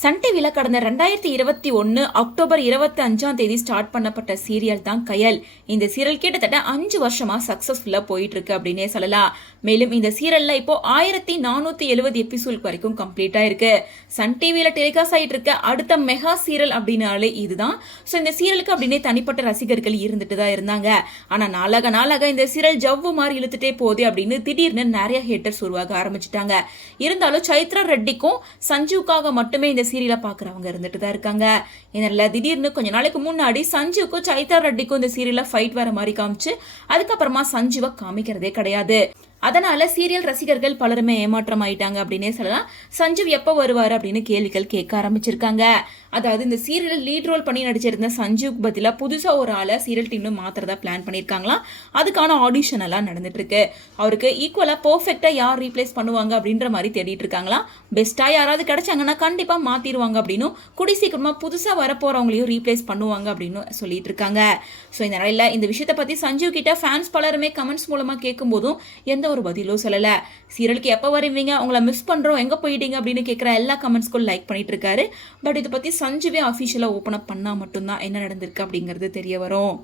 Sun டிவியில் கடந்த 2021 October 25 start பண்ணப்பட்ட சீரியல் தான் கயல். இந்த சீரியல் கிட்டத்தட்ட 5 வருஷமா சக்சஸ்ஃபுல்லா போயிட்டு இருக்கு அப்படின்னே சொல்லலாம். மேலும் இந்த சீரியல்ல இப்போ 1470 எபிசோட் வரைக்கும் கம்ப்ளீட்டா இருக்கு. சன் டிவியில டெலிகாஸ்ட் ஆயிட்டு இருக்க அடுத்த மெகா சீரியல் அப்படின்னாலே இதுதான். ஸோ இந்த சீரியலுக்கு அப்படின்னே தனிப்பட்ட ரசிகர்கள் இருந்துட்டு தான் இருந்தாங்க. ஆனா நாளாக இந்த சீரியல் ஜவ்வு மாதிரி இழுத்துட்டே போகுது அப்படின்னு திடீர்னு நிறைய ஹேட்டர்ஸ் உருவாக ஆரம்பிச்சுட்டாங்க. இருந்தாலும் சைத்ரா ரெட்டிக்கும் சஞ்சுக்காக மட்டுமே இந்த சீரியலை பாக்குறவங்க இருந்துட்டு தான் இருக்காங்க. இதனால திடீர்னு கொஞ்ச நாளைக்கு முன்னாடி சஞ்சுக்கும் சைத்ரா ரெட்டிக்கும் இந்த சீரியல்ல ஃபைட் வர மாதிரி காமிச்சு அதுக்கப்புறமா சஞ்சுவை காமிக்கிறதே கிடையாது. அதனால சீரியல் ரசிகர்கள் பலருமே ஏமாற்றம் ஆயிட்டாங்க அப்படின்னே சொல்லலாம். சஞ்சீவ் எப்போ வருவார் அப்படின்னு கேள்விகள் கேட்க ஆரம்பிச்சிருக்காங்க. அதாவது இந்த சீரியல் லீட் ரோல் பண்ணி நடிச்சிருந்த சஞ்சீவுக்கு பதிலாக புதுசா ஒரு ஆளை சீரியல் டீம்னு மாத்திரதா பிளான் பண்ணியிருக்காங்களாம். அதுக்கான ஆடிஷன் எல்லாம் நடந்துட்டு இருக்கு. அவருக்கு ஈக்குவலா பெர்ஃபெக்டா யார் ரீப்ளேஸ் பண்ணுவாங்க அப்படின்ற மாதிரி தேடிட்டு இருக்காங்களாம். பெஸ்டா யாராவது கிடைச்சாங்கன்னா கண்டிப்பா மாத்திடுவாங்க அப்படின்னும் கூடி சீக்கிரமா புதுசா வரப்போறவங்களையும் ரீப்ளேஸ் பண்ணுவாங்க அப்படின்னு சொல்லிட்டு இருக்காங்க. ஸோ இந்த நிலையில இந்த விஷயத்தை பத்தி சஞ்சீவ் கிட்ட ஃபேன்ஸ் பலருமே கமெண்ட்ஸ் மூலமா கேட்கும் போதும் எந்த ஒரு பதிலும் சொல்லல. சீரியலுக்கு எப்போ வருவீங்க, உங்களை மிஸ் பண்றோம், எங்க போயிட்டீங்க அப்படின்னு கேட்குற எல்லா கமெண்ட்ஸ்க்கும் லைக் பண்ணிட்டு இருக்காரு. பட் இதை பத்தி சஞ்சுவே அஃபிஷியலா ஓப்பன் அப் பண்ணா மட்டும்தான் என்ன நடந்திருக்கு அப்படிங்கிறது தெரிய வரும்.